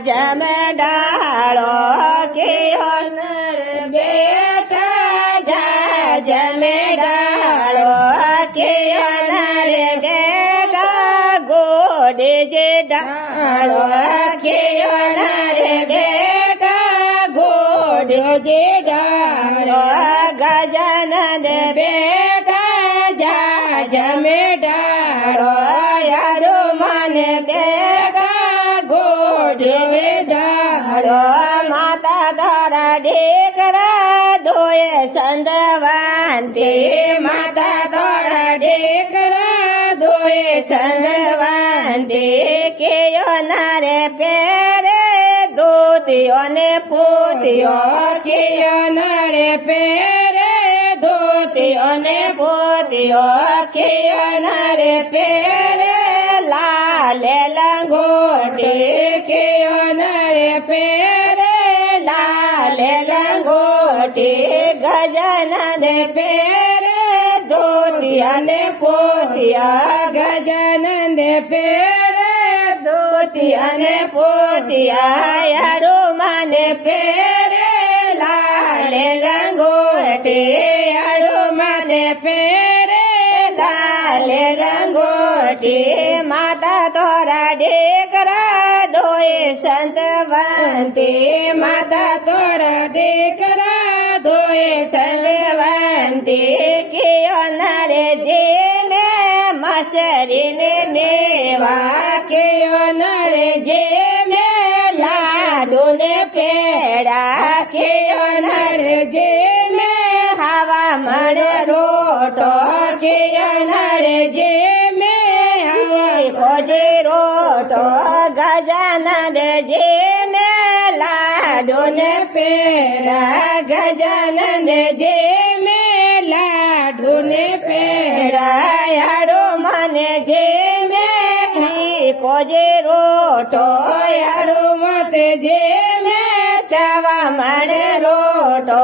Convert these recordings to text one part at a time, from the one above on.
જમે ડાળો કેયો નર બેટા જા જમે ડાળો કેયો નર બેટા ગોડે જે ડાળો કેયો નર બેટા ગોડે જે ડાળો ગજાનંદ બેટા જા જમે ડાળો યારો મને બેટા ગોડે ડાળો માતા તારા ઢેકરા ધોયે સંદવાંતે માતા તારા ઢેકરા ધોયે સંદવાંતે કેયો નારે પેરે ધોતિયો ને પોતિયો કેયો નારે પેરે ધોતિયો ને પોતિયો કેયો નારે પેરે લાલે લંગોટે કેયો નારે પેરે લાલે લંગોટે ગજાનંદ પેરે ધોતિયા ને પોતિયા ગજાનંદ પેરે ધોતિયા ને પોતિયા યારો માને પેરે લાલે લંગોટે યારો માને પેરે લાલે લંગોટે માતા તોરા ઢેકરા ધોયે સંતવંતે માતા તોરા ઢેકરા ધોયે સંતવંતે કેયો નરે જે મે મસરીને મેવા કેયો નરે જે મે લાડુ ને પેડા કેયો નરે જે મે હવા મળે રોટો કેયો નરે જે મે હવા ભોજે રોટો ગજાનંદ જે મે લાડુ ને પેડા ગજાનંદ જે મે લાડુ ને પેડા યારો મને જે મે કોજે રોટો યારો મતે જે મે ચાવા મળે રોટો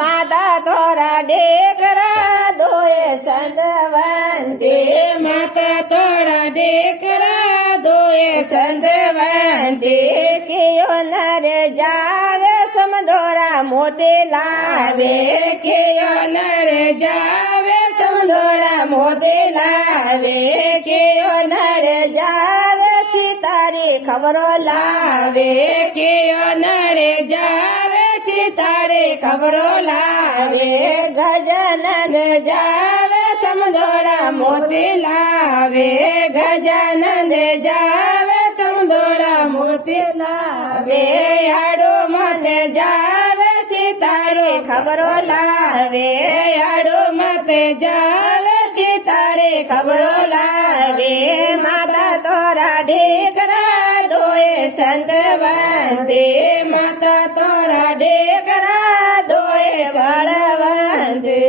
માતા તોરા ઢેકરા ધોયે સંતવંતે માતા તોરા ઢેકરા ધોયે સંતવંતે કેયો નર જાવે સમધોરા મોતે લાવે કેયો નર જાવે સમધોરા મોતે લાવે કેયો નર જાવે સિતારી ખબરો લાવે કેયો નર જાવે સિતારી ખબરો લાવે ગજાનંદ જાવે સમધોરા મોતે લાવે ગજાનંદ જાવે સમધોરા મોતે લાવે યાડો મત જાવે સિતારે ખબરો લાવે યાડો મત જાવે સિતારે ખબરો લાવે માતા તોરા ઢેકરા ધોયે સંતવંતે માતા તોરા ઢેકરા ધોયે ચળવંતે